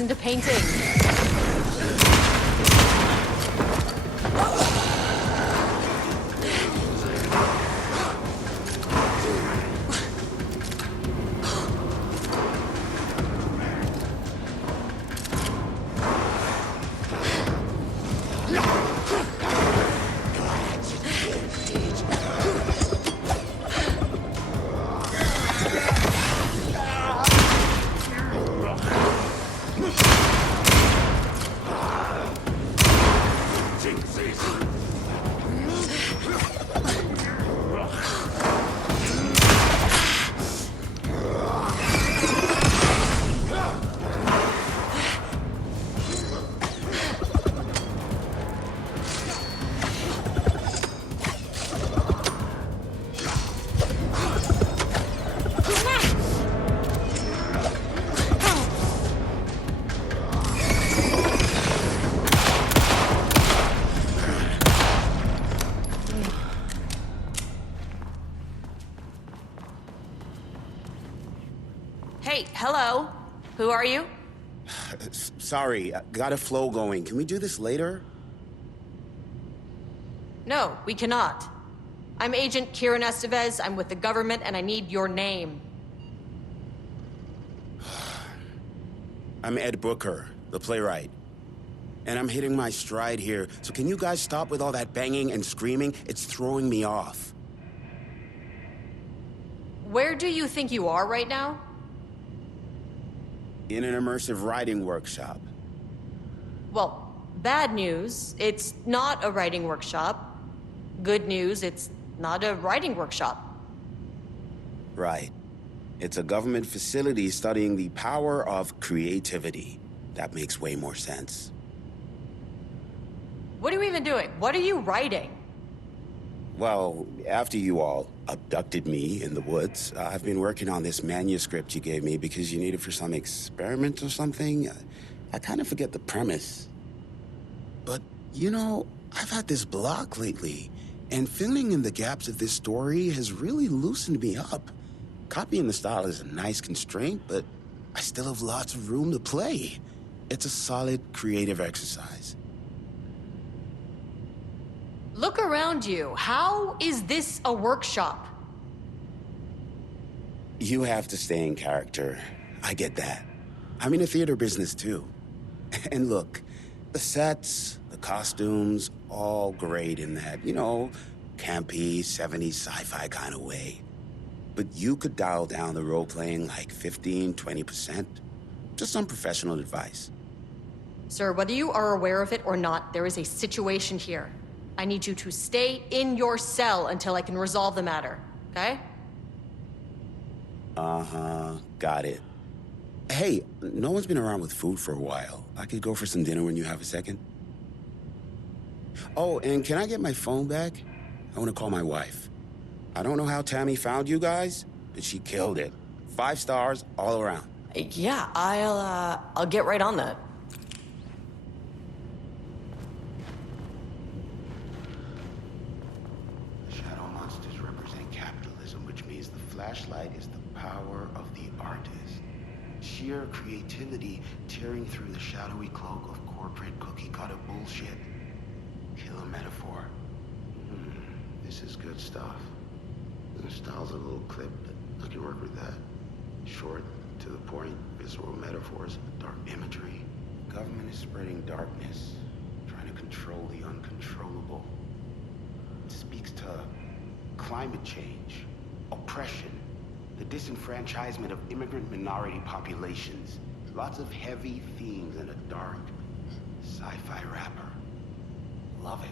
isn't a painting. Hey, hello. Who are you? Sorry, got a flow going. Can we do this later? No, we cannot. I'm Agent Kieran Estevez. I'm with the government, and I need your name. I'm Ed Booker, the playwright. And I'm hitting my stride here, so can you guys stop with all that banging and screaming? It's throwing me off. Where do you think you are right now? In an immersive writing workshop. Well, bad news, it's not a writing workshop. Good news, it's not a writing workshop. Right. It's a government facility studying the power of creativity. That makes way more sense. What are you even doing? What are you writing? Well, after you all abducted me in the woods, I've been working on this manuscript you gave me because you need it for some experiment or something. I kind of forget the premise. But, you know, I've had this block lately, and filling in the gaps of this story has really loosened me up. Copying the style is a nice constraint, but I still have lots of room to play. It's a solid creative exercise. Look around you. How is this a workshop? You have to stay in character. I get that. I'm in the theater business too. And look, the sets, the costumes, all great in that, you know, campy, 70s sci-fi kind of way. But you could dial down the role-playing like 15, 20%. Just some professional advice. Sir, whether you are aware of it or not, there is a situation here. I need you to stay in your cell until I can resolve the matter, okay? Uh-huh, got it. Hey, no one's been around with food for a while. I could go for some dinner when you have a second. Oh, and can I get my phone back? I want to call my wife. I don't know how Tammy found you guys, but she killed it. 5 stars all around. Yeah, I'll get right on that. Shadow monsters represent capitalism, which means the flashlight is the power of the artist. Sheer creativity tearing through the shadowy cloak of corporate cookie-cutter bullshit. Killer metaphor. This is good stuff. The style's a little clip, but I can work with that. Short, to the point, visceral metaphors, dark imagery. Government is spreading darkness, trying to control the uncontrollable. It speaks to climate change, oppression, the disenfranchisement of immigrant minority populations. Lots of heavy themes in a dark sci-fi wrapper. Love it.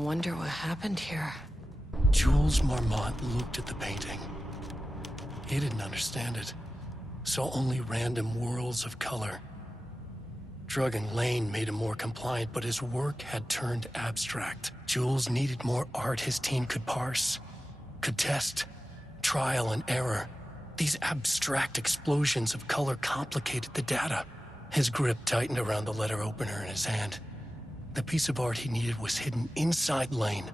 wonder what happened here. Jules Marmont looked at the painting. He didn't understand it. Saw only random whirls of color. Drugging Lane made him more compliant, but his work had turned abstract. Jules needed more art his team could parse, could test, trial and error. These abstract explosions of color complicated the data. His grip tightened around the letter opener in his hand. The piece of art he needed was hidden inside Lane.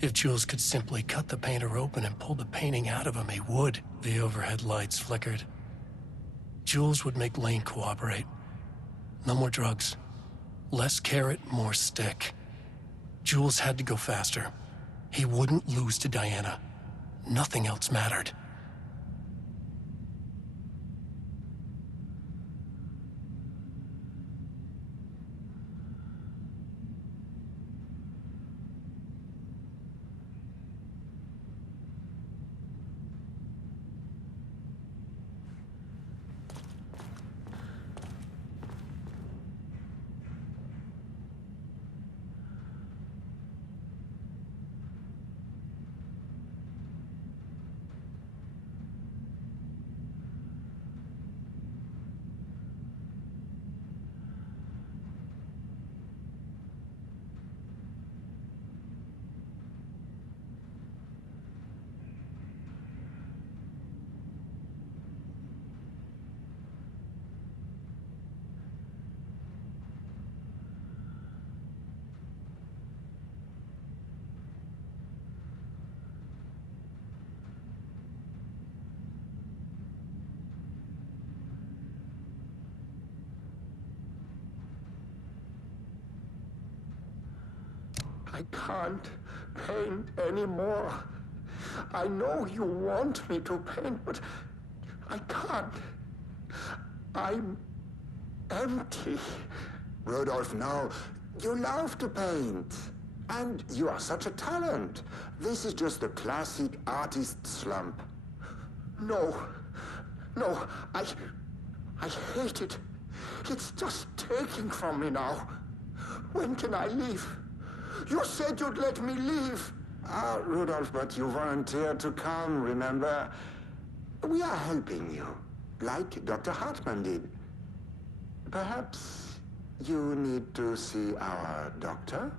If Jules could simply cut the painter open and pull the painting out of him, he would. The overhead lights flickered. Jules would make Lane cooperate. No more drugs. Less carrot, more stick. Jules had to go faster. He wouldn't lose to Diana. Nothing else mattered. I can't paint anymore. I know you want me to paint, but I can't. I'm empty. Rudolph, no. You love to paint. And you are such a talent. This is just the classic artist slump. No, I hate it. It's just taking from me now. When can I leave? You said you'd let me leave. Rudolph, but you volunteered to come, remember? We are helping you, like Dr. Hartman did. Perhaps you need to see our doctor?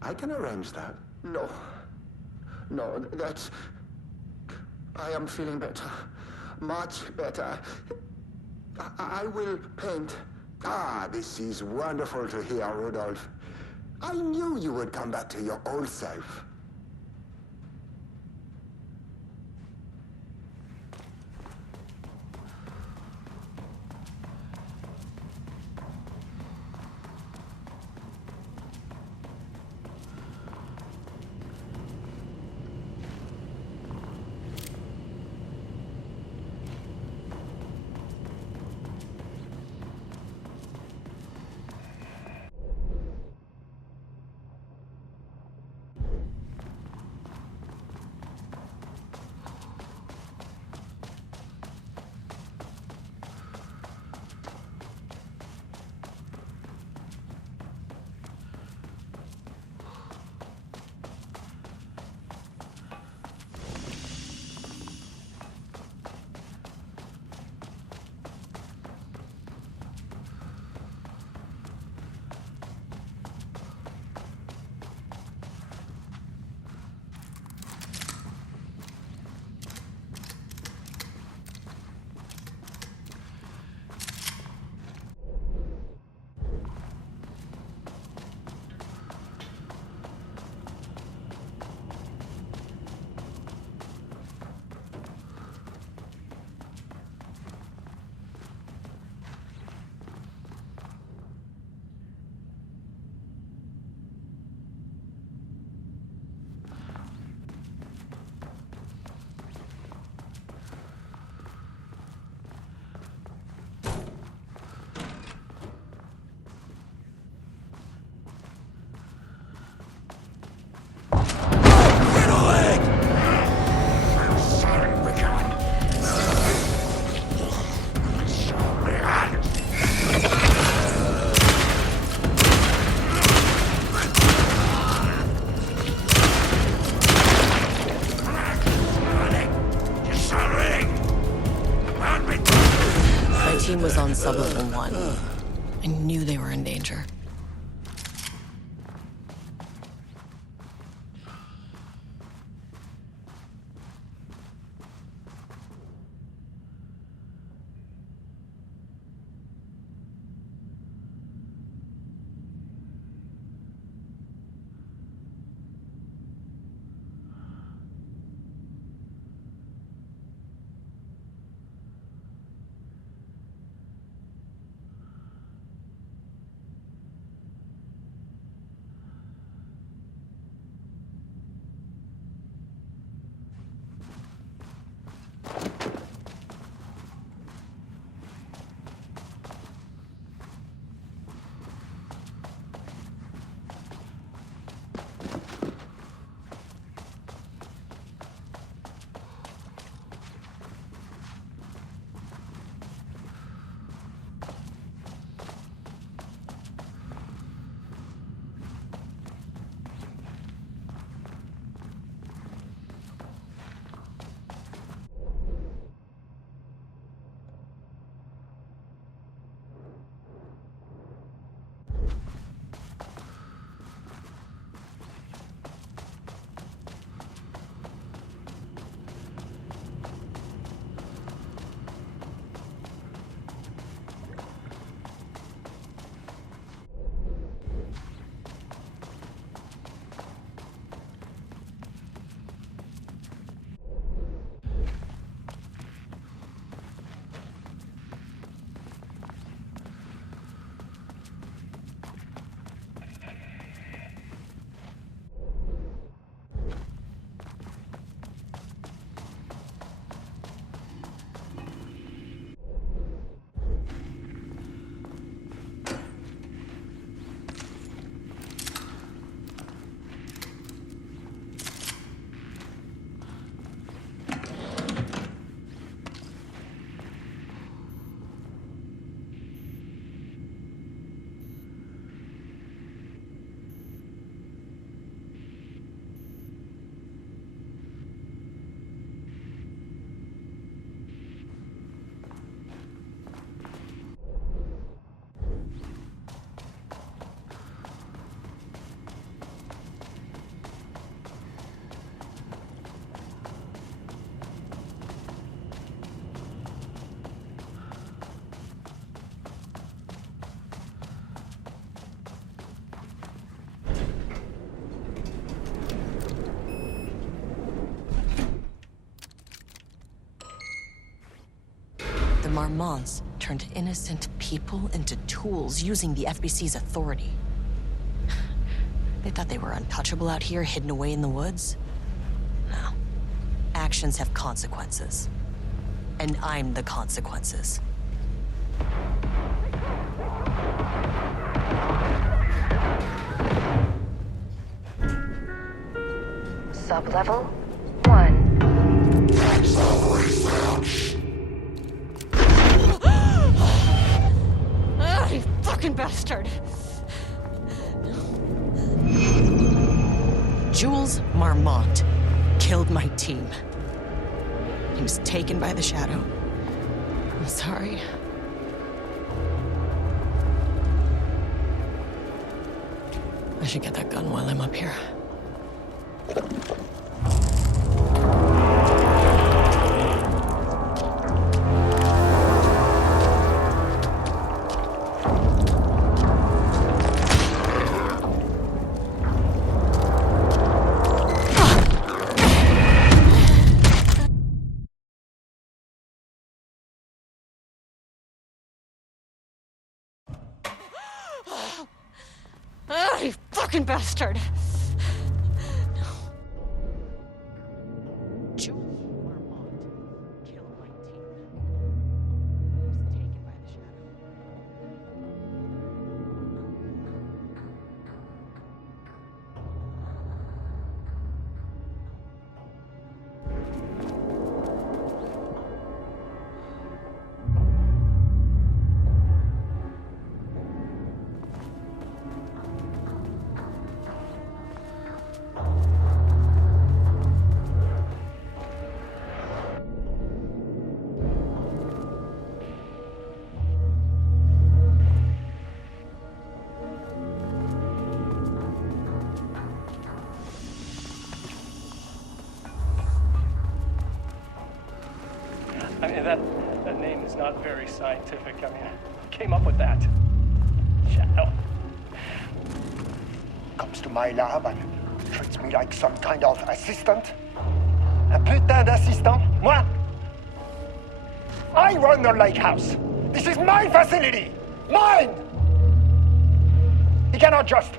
I can arrange that. No, that's... I am feeling better. Much better. I will paint. This is wonderful to hear, Rudolph. I knew you would come back to your old self. team was on sub-level 1. I knew they were in danger. Marmonts turned innocent people into tools using the FBC's authority. They thought they were untouchable out here, hidden away in the woods? No. Actions have consequences. And I'm the consequences. Sub-level 1. You fucking bastard! Jules Marmont killed my team. He was taken by the shadow. I'm sorry. I should get that gun while I'm up here. You fucking bastard! Jules Marmont killed my team. He was taken by the shadow. I mean, that name is not very scientific. I mean, who came up with that? Shadow. Comes to my lab and treats me like some kind of assistant. Un putain d'assistant? Moi? I run the lake house. This is my facility. Mine! He cannot just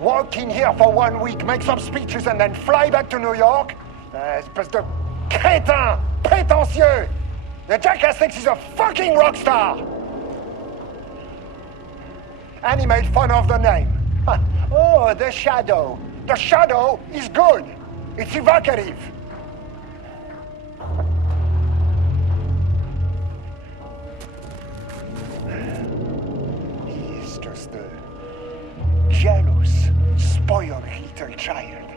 walk in here for 1 week, make some speeches, and then fly back to New York. Espèce de crétin, prétentieux. The jackass thinks he's a fucking rock star. And he made fun of the name. Oh, the Shadow. The Shadow is good. It's evocative. He is just a jealous, spoiled little child.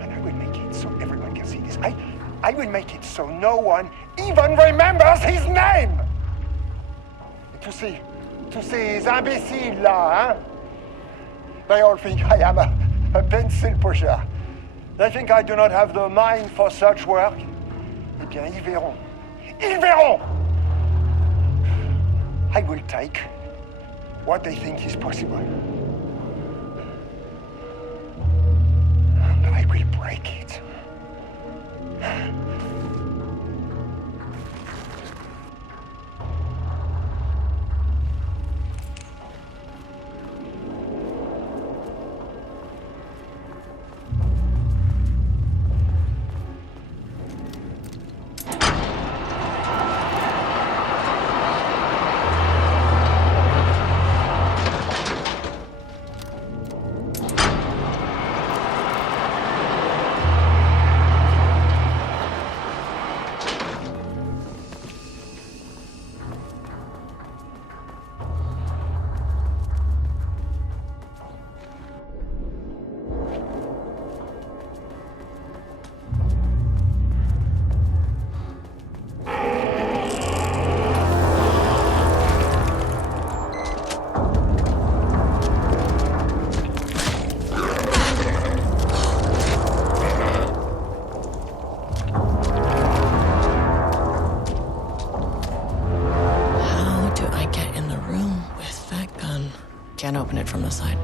And I will make it so everyone can see this. I will make it so no one even remembers his name. To see these imbéciles là, hein? They all think I am a pencil pusher. They think I do not have the mind for such work. Eh bien, ils verront. Ils verront! I will take what they think is possible. And I will break it. Can't open it from the side.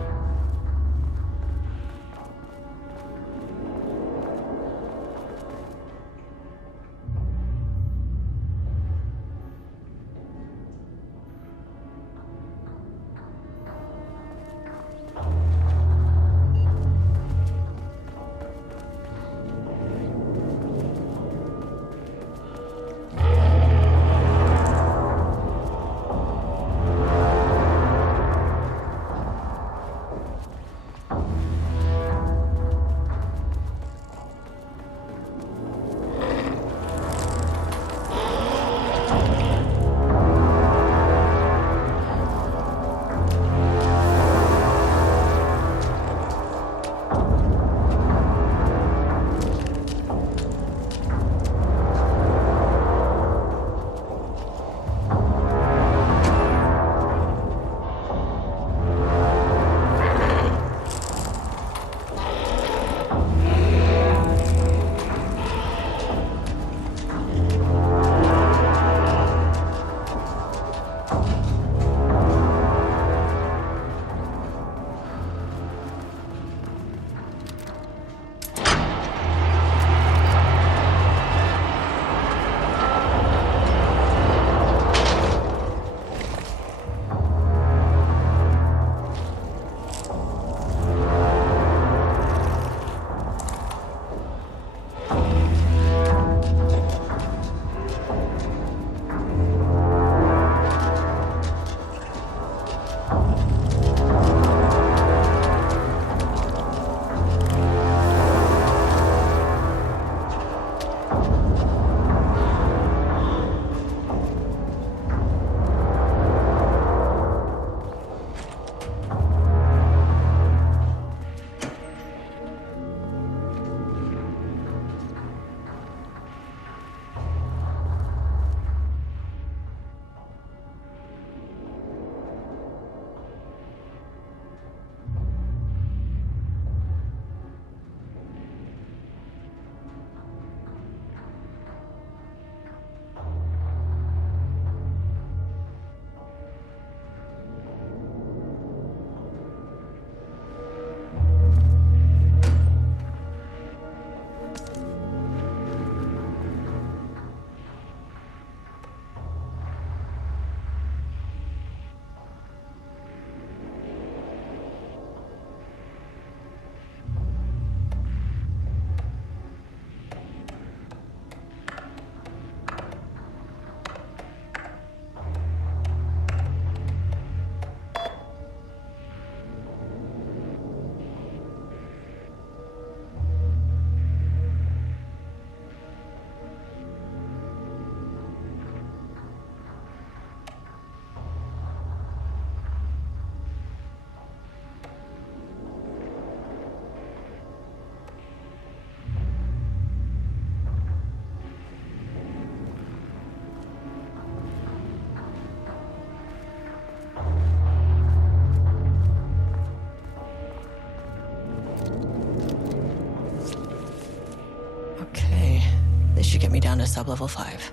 This should get me down to sub-level 5.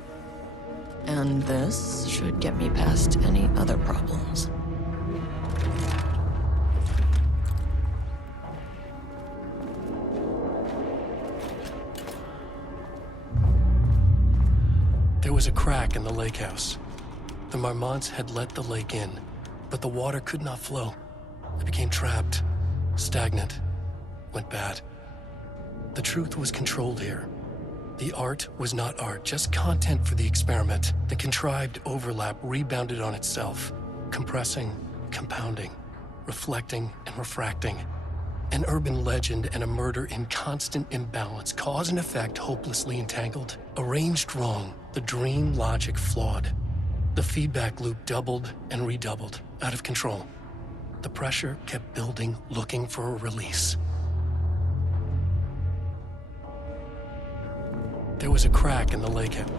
And this should get me past any other problems. There was a crack in the lake house. The Marmonts had let the lake in, but the water could not flow. It became trapped, stagnant, went bad. The truth was controlled here. The art was not art, just content for the experiment. The contrived overlap rebounded on itself, compressing, compounding, reflecting and refracting. An urban legend and a murder in constant imbalance, cause and effect hopelessly entangled. Arranged wrong, the dream logic flawed. The feedback loop doubled and redoubled, out of control. The pressure kept building, looking for a release. There was a crack in the lake house.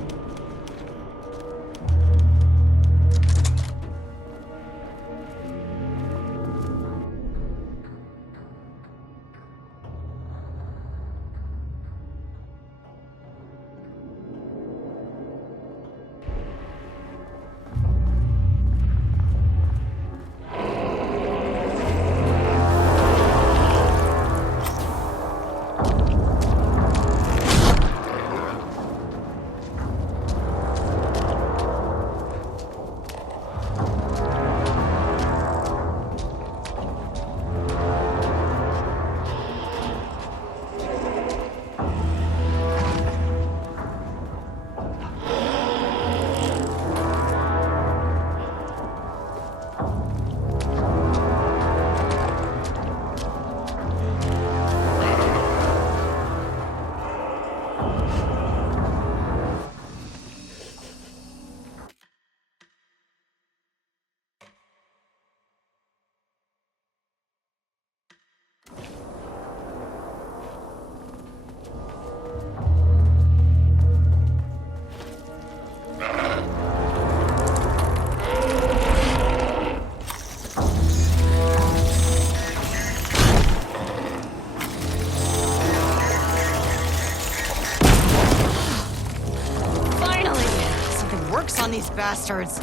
On these bastards.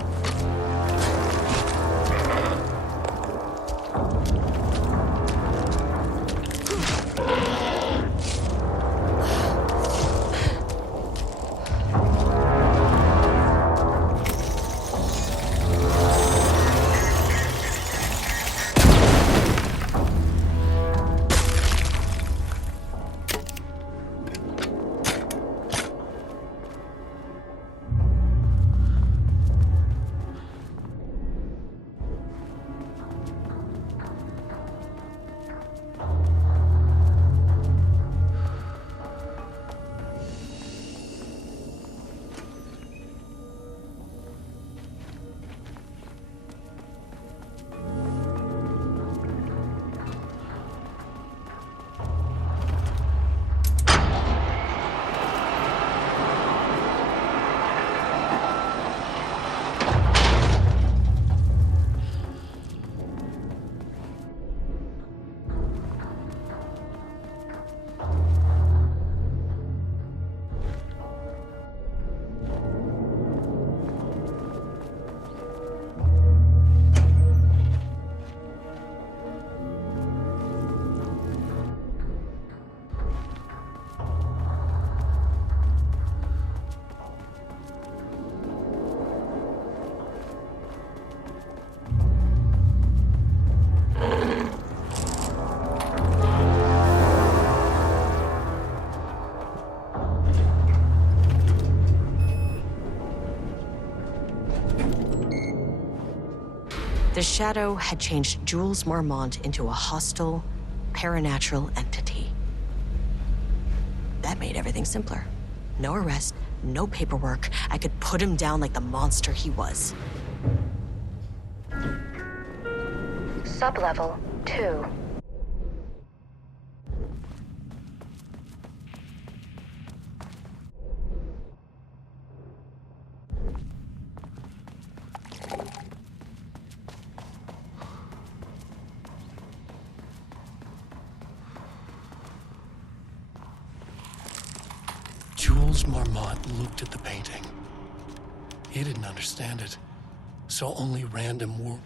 The Shadow had changed Jules Marmont into a hostile, paranatural entity. That made everything simpler. No arrest, no paperwork. I could put him down like the monster he was. Sublevel 2. Jules Jules Marmot looked at the painting. He didn't understand it, so only random words.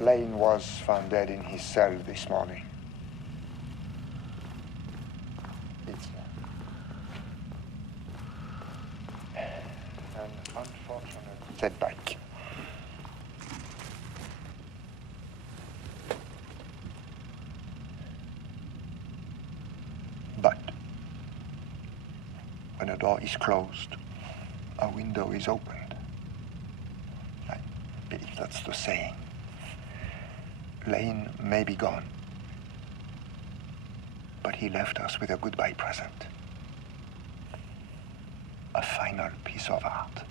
Lane was found dead in his cell this morning. It's an unfortunate setback. But when a door is closed, a window is opened. I believe that's the saying. Lane may be gone, but he left us with a goodbye present. A final piece of art.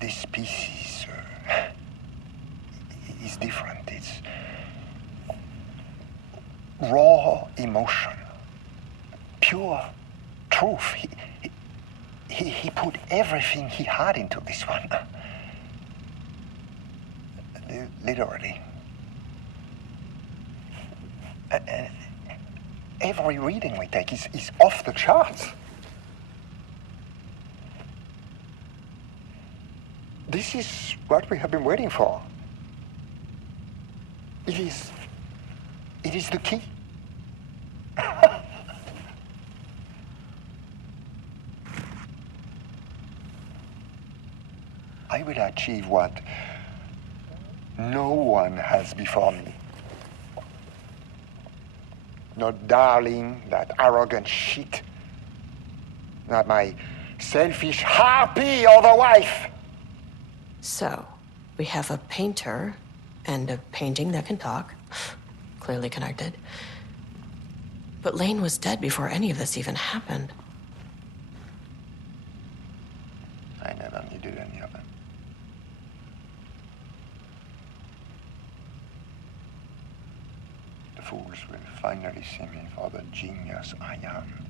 This piece is different. It's raw emotion, pure truth. He put everything he had into this one. Literally. Every reading we take is off the charts. This is what we have been waiting for. It is the key. I will achieve what no one has before me. Not darling, that arrogant shit. Not my selfish harpy or the wife. So, we have a painter and a painting that can talk. Clearly connected. But Lane was dead before any of this even happened. I never needed any of them. The fools will finally see me for the genius I am.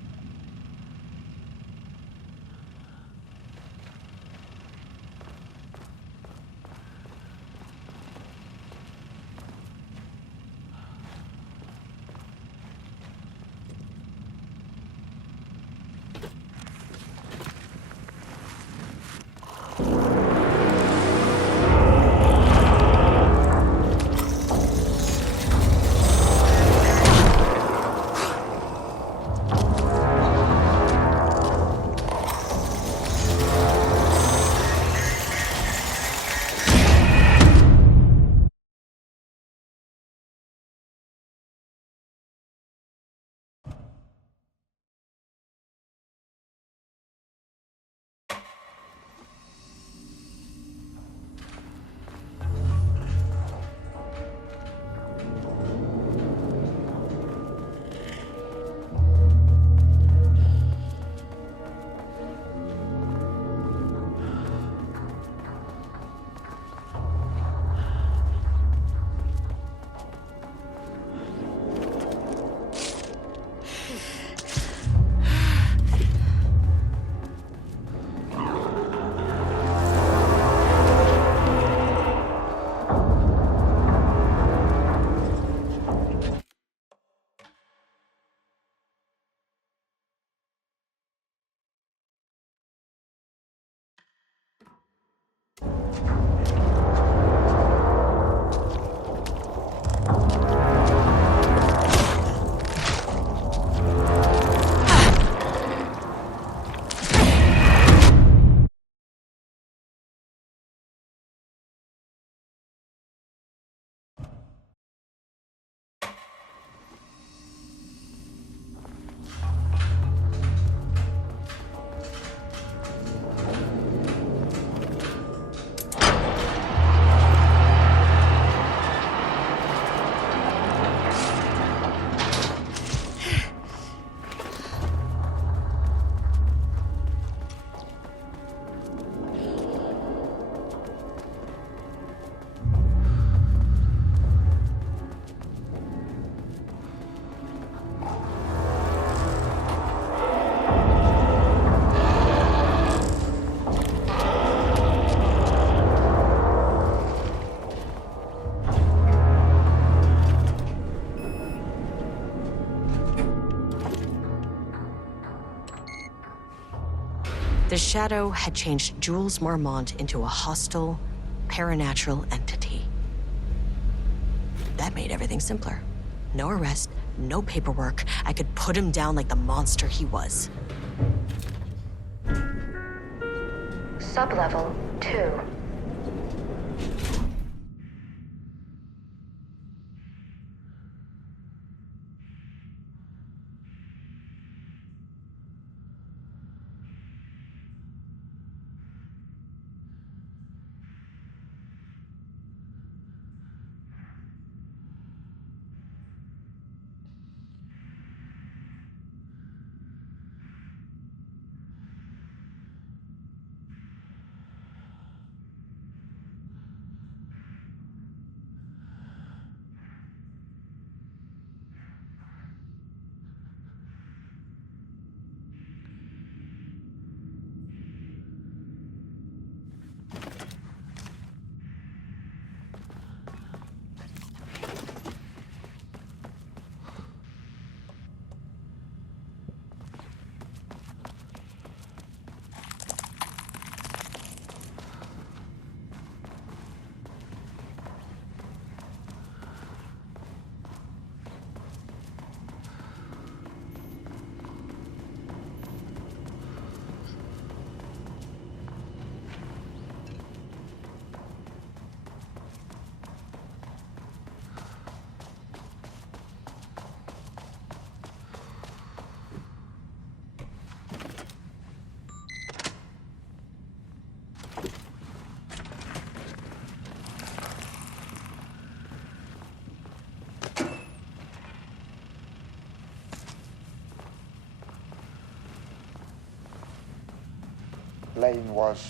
The Shadow had changed Jules Marmont into a hostile, paranatural entity. That made everything simpler. No arrest, no paperwork. I could put him down like the monster he was. Sublevel 2. Lane was...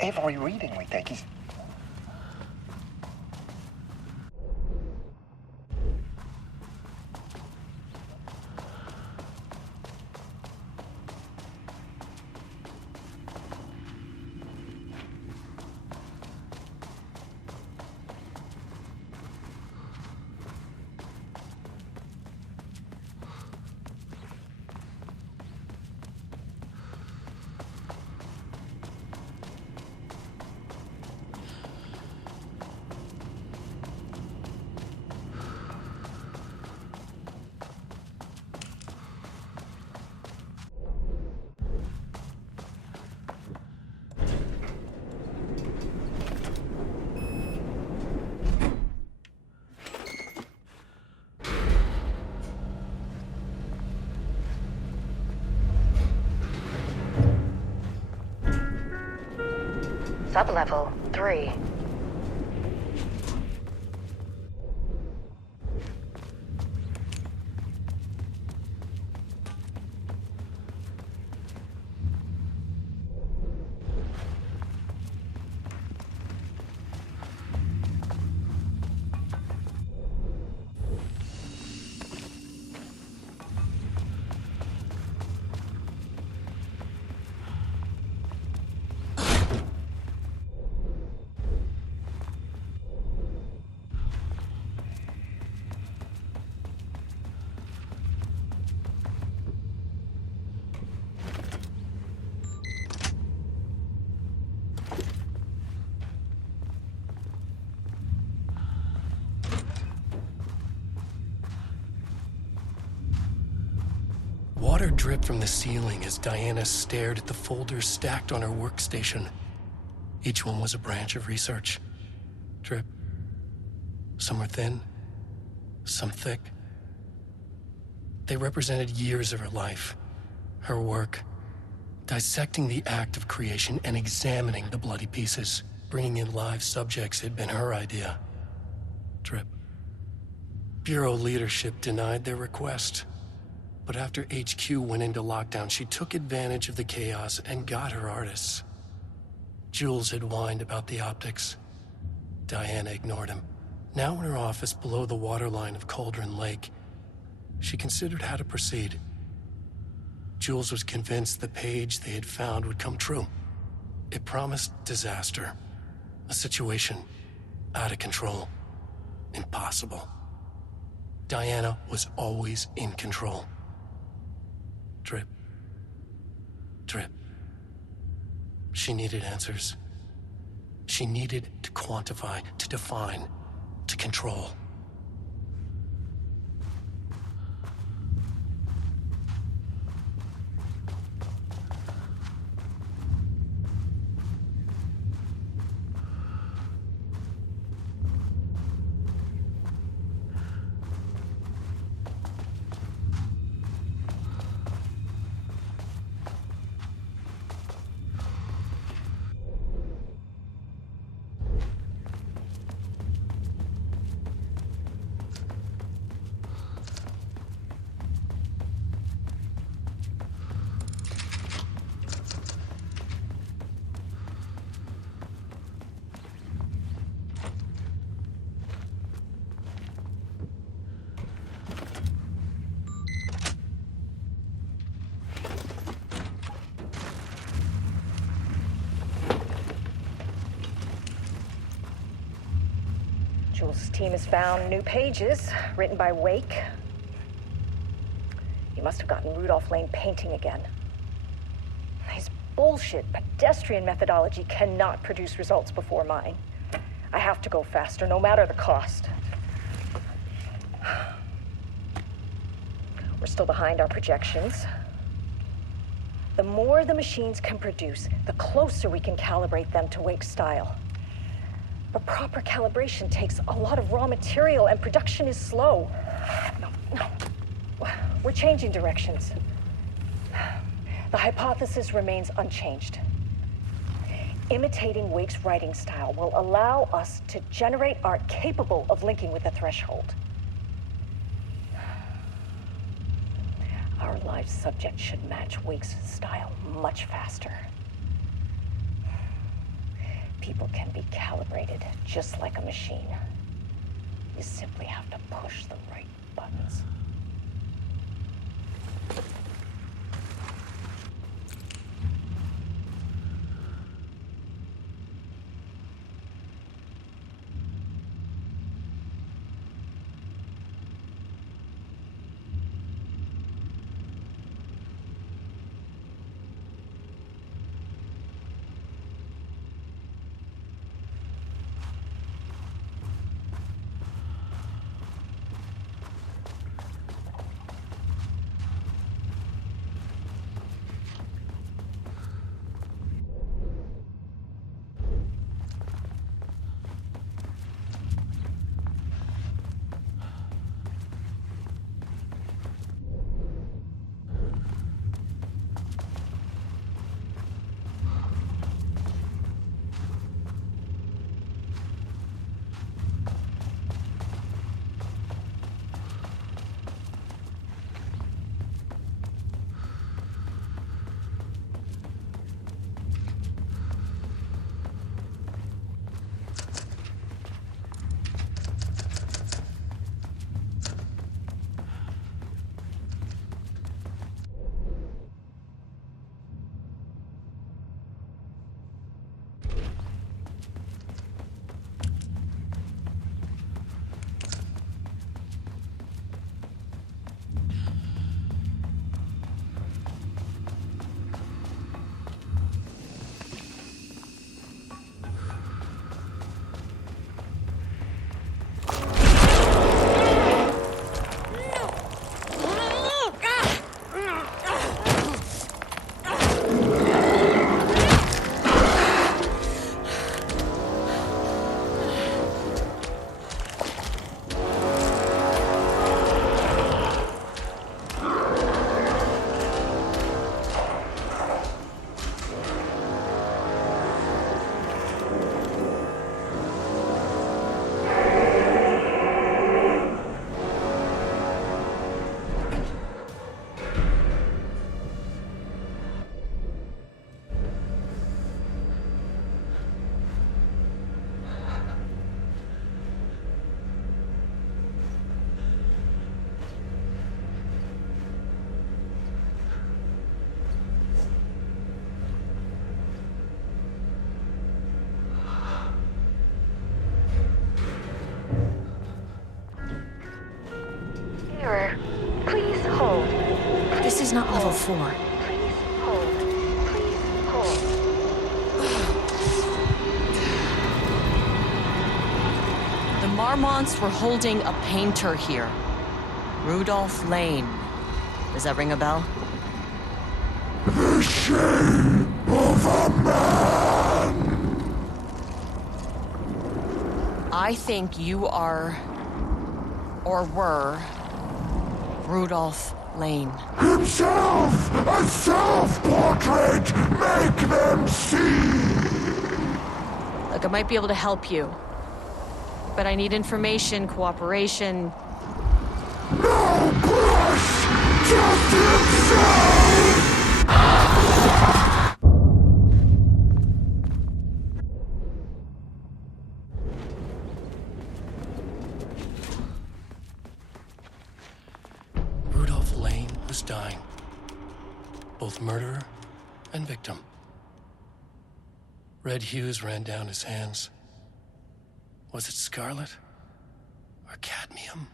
Every reading we take is... Sublevel 3. Water dripped from the ceiling as Diana stared at the folders stacked on her workstation. Each one was a branch of research. Drip. Some were thin, some thick. They represented years of her life, her work, dissecting the act of creation and examining the bloody pieces. Bringing in live subjects had been her idea. Drip. Bureau leadership denied their request. But after HQ went into lockdown, she took advantage of the chaos and got her artists. Jules had whined about the optics. Diana ignored him. Now in her office below the waterline of Cauldron Lake, she considered how to proceed. Jules was convinced the page they had found would come true. It promised disaster. A situation out of control. Impossible. Diana was always in control. Drip. Drip. She needed answers. She needed to quantify, to define, to control. Jules' team has found new pages written by Wake. He must have gotten Rudolph Lane painting again. His bullshit pedestrian methodology cannot produce results before mine. I have to go faster, no matter the cost. We're still behind our projections. The more the machines can produce, the closer we can calibrate them to Wake's style. But proper calibration takes a lot of raw material, and production is slow. No. We're changing directions. The hypothesis remains unchanged. Imitating Wake's writing style will allow us to generate art capable of linking with the threshold. Our live subject should match Wake's style much faster. People can be calibrated just like a machine. You simply have to push the right buttons. Level 4. Please hold. Please hold. The Marmonts were holding a painter here. Rudolph Lane. Does that ring a bell? The shape of a man! I think you are, or were, Rudolph Lane. Himself! A self-portrait! Make them see! Look, I might be able to help you. But I need information, cooperation. No brush! Just himself! Rudolph Lane was dying. Both murderer and victim. Red hues ran down his hands. Was it scarlet? Or cadmium?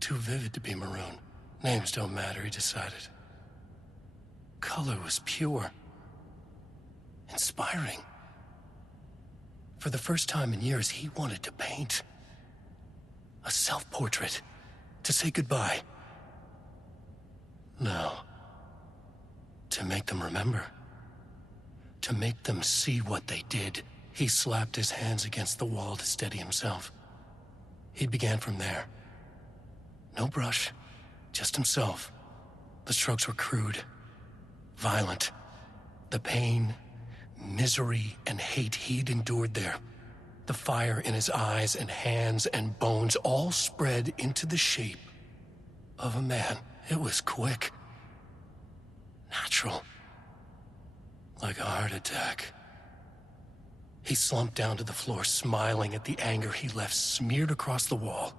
Too vivid to be maroon. Names don't matter, he decided. Color was pure. Inspiring. For the first time in years, he wanted to paint. A self-portrait. To say goodbye. No. To make them remember. To make them see what they did. He slapped his hands against the wall to steady himself. He began from there. No brush, just himself. The strokes were crude, violent. The pain, misery, and hate he'd endured there. The fire in his eyes and hands and bones all spread into the shape of a man. It was quick. Natural. Like a heart attack. He slumped down to the floor, smiling at the anger he left smeared across the wall.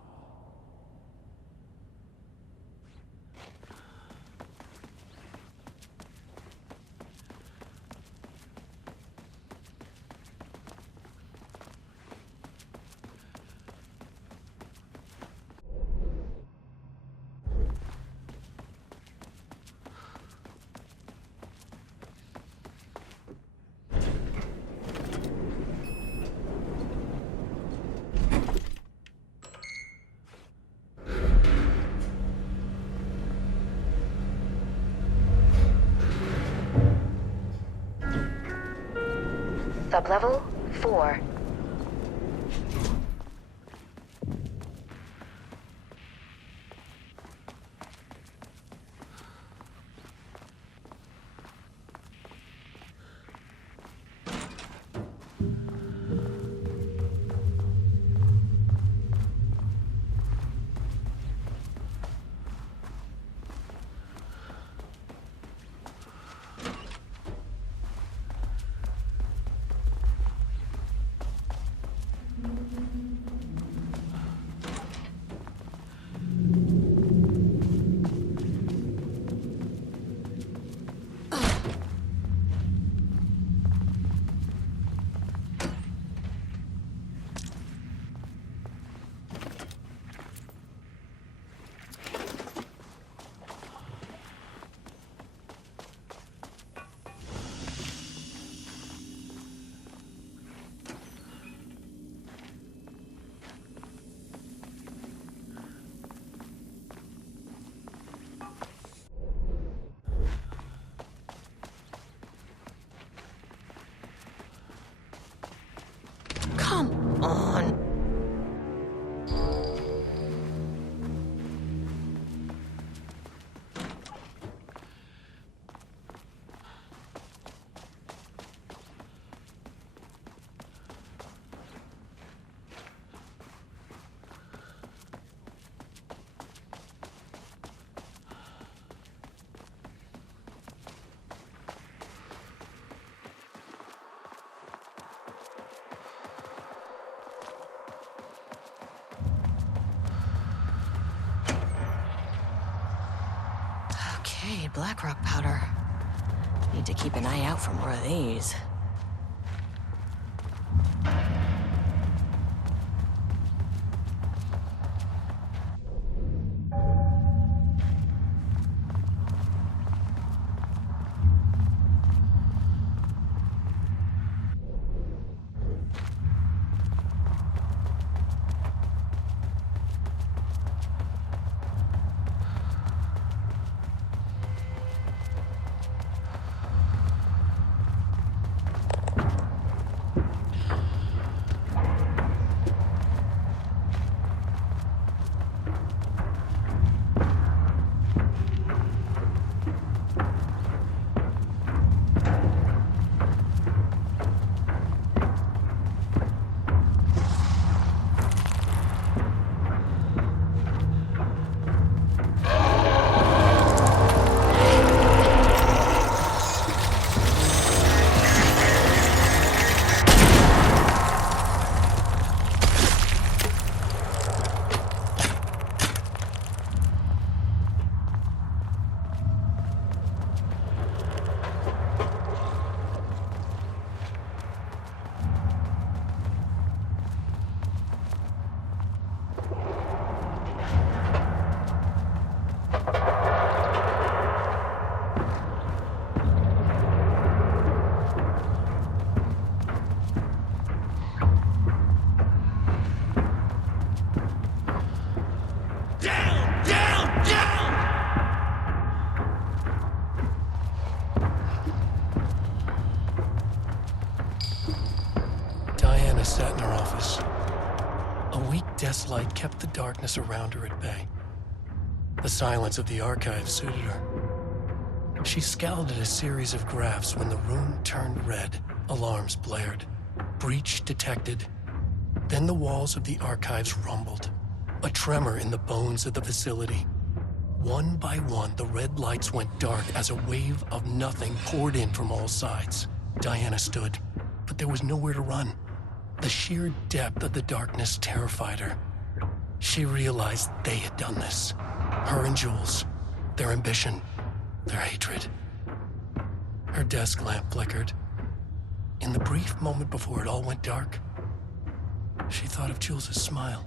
Sublevel 4. Come on. Okay, black rock powder. Need to keep an eye out for more of these. sat in her office. A weak desk light kept the darkness around her at bay. The silence of the archive suited her. She scowled at a series of graphs when the room turned red. Alarms blared. Breach detected. Then the walls of the archives rumbled. A tremor in the bones of the facility. One by one, the red lights went dark as a wave of nothing poured in from all sides. Diana stood, but there was nowhere to run. The sheer depth of the darkness terrified her. She realized they had done this. Her and Jules, their ambition, their hatred. Her desk lamp flickered. In the brief moment before it all went dark, she thought of Jules' smile.